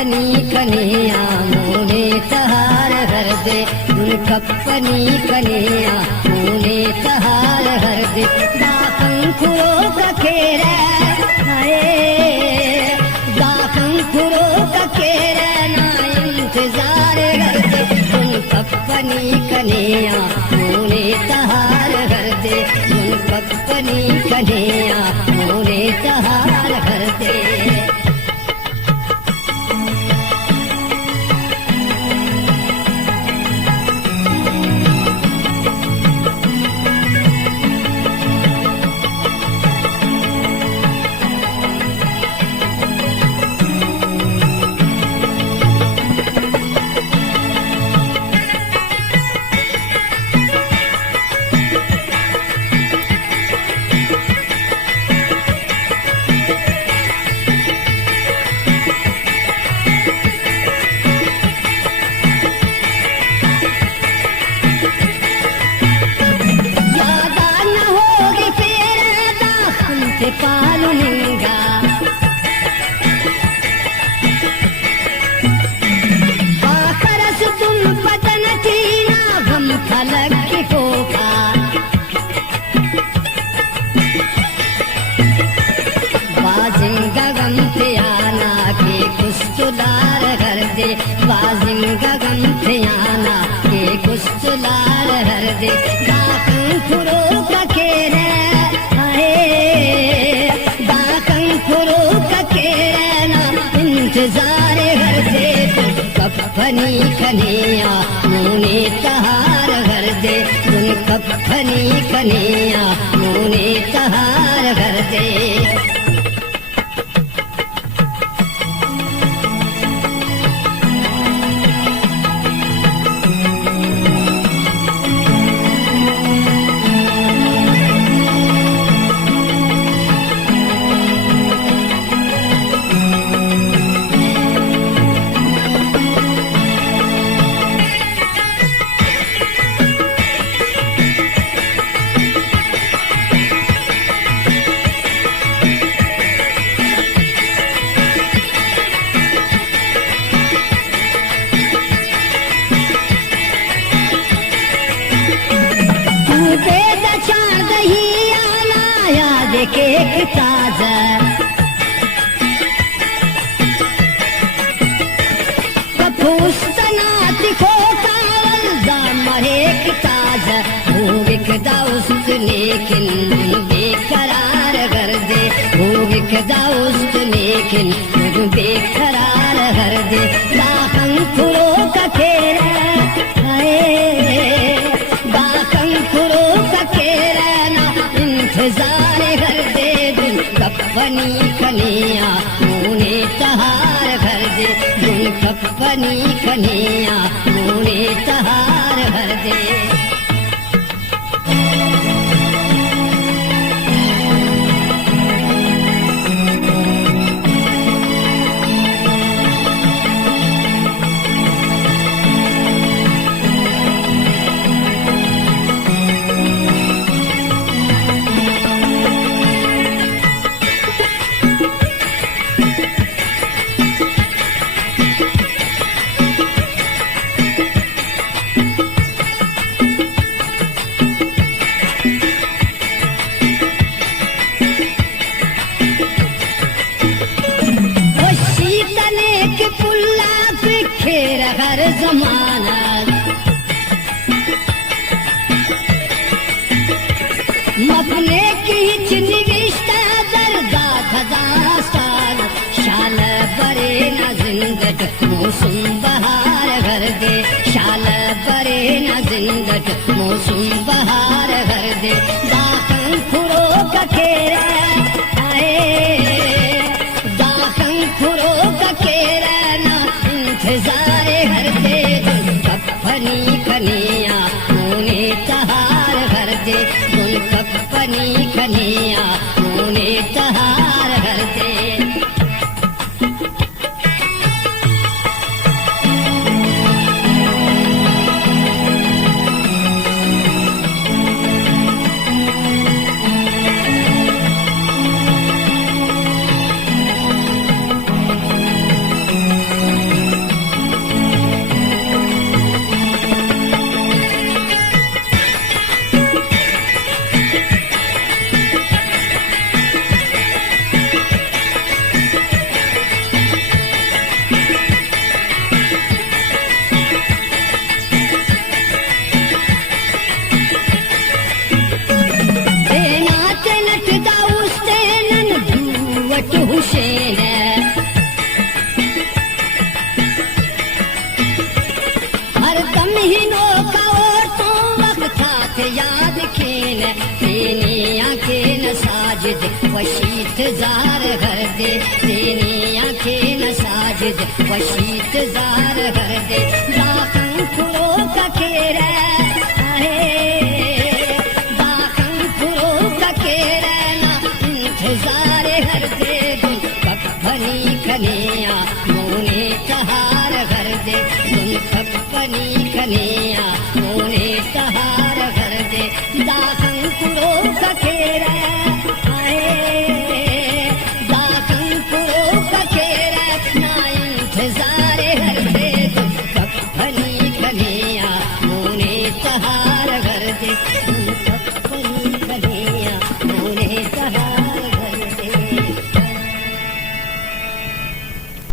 कप्पनी कन्या मोने तहार हर दे, उन कप्पनी कन्या मोने तहार हर दे। दाखंकुरो का खेरा है, दाखंकुरो का खेरा ना इंतजार कर दे, उन कप्पनी कन्या मोने तहार हर दे, उन कप्पनी कन्या मोने तहार हर दे। पालूंगा पाखरस तुम पतन थी ना गम फलक की होगा, बाजिंगा गम थे आना के कुस्तुलार हर दे, बाजिंगा गम थे आना के कुस्तुलार हर दे। दाखंकुरो का खेरा इंतजार घर दे, कप्पनी कन्या मोने तहार घर दे, उन कप्पनी कन्या मोने तहार घर दे। एक ताजा कपूस्तना तिखो कावल दामर एक ताजा, भूविकदा उस्त लेकिन बेकरार कर दे, भूविकदा उस्त लेकिन बेकरार कर दे। दाखंकुरो का खेरा है, दाखंकुरो का खेरा ना इंतजार कर दे, कप्पनी कन्या मोने तहार घर दे, उन कप्पनी कन्या मोने तहार घर दे। हर जमाना मपने की हिच निविष्टा दर्दा खदास्तान, शाल बरे न जिंदट मौसम बहार घर दे, शाल बरे न जिंदट मौसम बहार घर दे। दाखंकुरो का खेरा आए, दाखंकुरो का खेरा ना इंतजार घर दे, कप्पनी कन्या मोने तहार घर दे, उन कप्पनी कन्या मोने तहार घर दे। वट हुसैन हर दम ही नौका औरतों वक्त था थे याद खेल तेनी आंखें न साजिद वशीत जार घर दे तेनी आंखें न साजिद वशीत जार घर दे दाखन खुरो का केरा है दाखन खुरो का केरा ना इंतजार